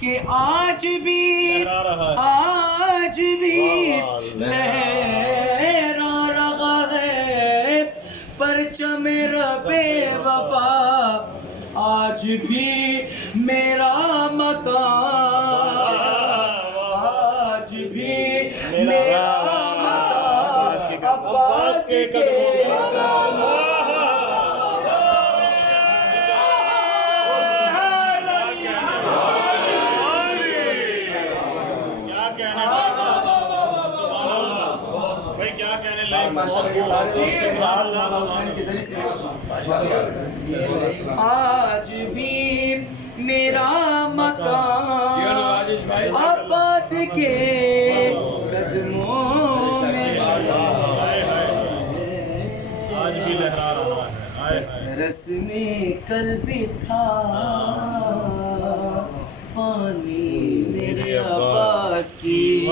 کہ آج بھی لہرا رہا ہے پرچم رب وفا، آج بھی میرا مکان، آج بھی میرا مکان عباس کے آج بھی میرا مکان عباس کے قدموں میں، آج بھی لہرا رہا ہے، رس میں قلب تھا پانی میرے عباس کی۔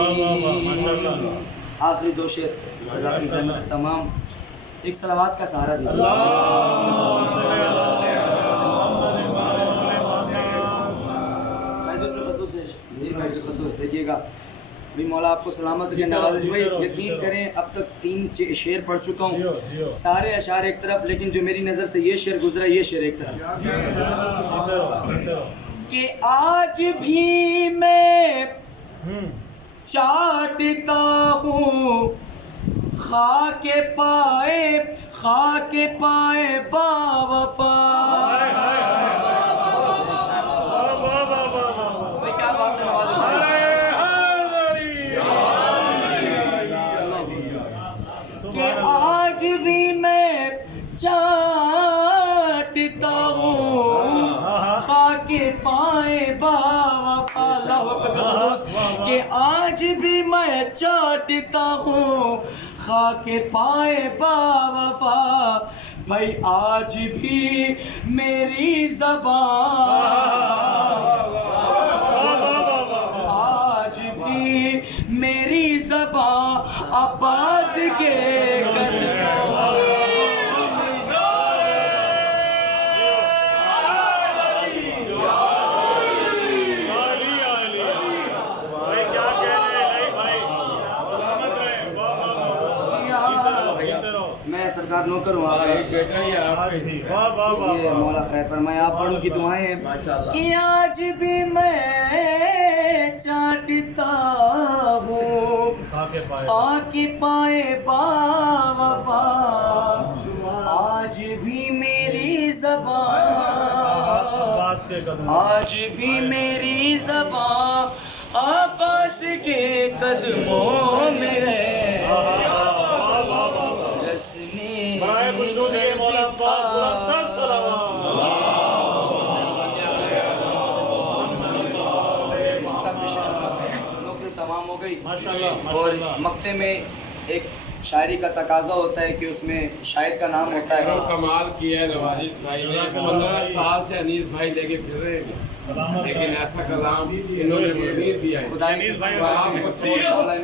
آخری دو شعر خدا کی خدمت تمام، ایک صلوات کا سہارا دیجیے۔ دیکھیے گا بھی مولا آپ کو سلامت رکھے نوازش بھائی، یقین کریں اب تک 3 شعر پڑھ چکا ہوں، سارے اشعار ایک طرف، لیکن جو میری نظر سے یہ شعر گزرا یہ شعر ایک طرف، کہ آج بھی میں چاٹتا ہوں خاک پائے با وفا۔ کیا بات ہے نواز کہ آج بھی میں چاٹتا ہوں خاک پائے با وفا، اللہ اکبر، کہ آج بھی میں چاٹتا ہوں خاک پائے با وفا، بھائی آج بھی میری زبان، آج بھی میری زبان عباس کے قدموں سرکار نوکر ہوں آپ یہ مولا خیر فرمائے، آپ بڑوں کی دعائیں ہیں کہ آج بھی میں چاٹتا ہوں خاک پائے با وفا، آج بھی میری زبان، آج بھی میری زبان عباس کے قدموں میں ہے۔ نوکری تمام ہو گئی اور مقطع میں ایک شاعری کا تقاضا ہوتا ہے کہ اس میں شاعر کا نام ہوتا ہے۔ کمال کیا ہے نوازش بھائی نے، 15 سال سے انیس بھائی لے کے پھر رہے ہیں، لیکن ایسا کلام انہوں نے مزید دیا ہے، خدا ان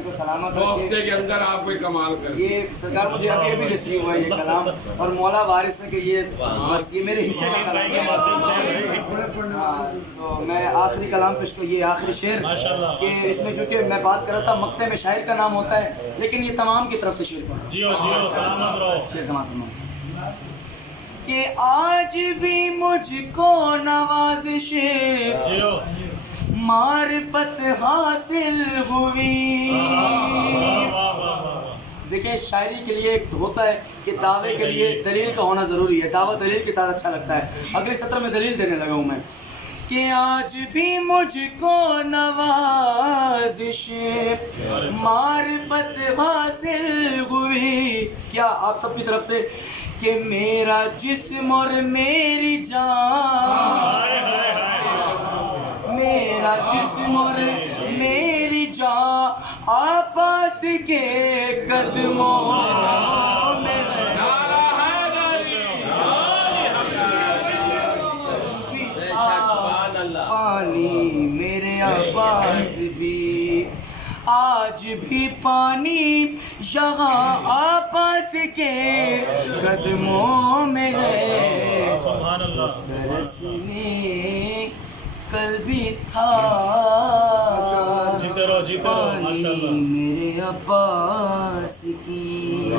کو سلامت 2 ہفتے کے اندر آپ کوئی کمال کر یہ سرکار مجھے ابھی ابھی نصیب ہوا یہ کلام، اور مولا وارث ہے کہ یہ بس یہ میرے حصے کا کلام ہے۔ تو میں آخری کلام پیش کروں، یہ آخری شعر کہ اس میں چونکہ میں بات کر رہا تھا مقطع میں شاعر کا نام ہوتا ہے، لیکن یہ تمام کی طرف سے شعر پڑھ رہا ہوں، شعر سماعت فرمائیں کہ آج بھی مجھ کو نوازش معرفت حاصل ہوئی۔ دیکھیں شاعری کے لیے ایک ہوتا ہے کہ دعوے کے لیے دلیل کا ہونا ضروری ہے، دعویٰ دلیل کے ساتھ اچھا لگتا ہے۔ اگلے سطر میں دلیل دینے لگا ہوں میں کہ آج بھی مجھ کو نوازش معرفت حاصل ہوئی، کیا آپ سب کی طرف سے، کہ میرا جسم اور میری جان، میرا جسم اور میری جان عباس کے قدموں میں ہے۔ پانی میرے عباس بھی، آج بھی پانی یہاں عباس کے قدموں میں ہے، اس طرح سے کل بھی تھا جیتے رہو ماشاءاللہ. میرے عباس کی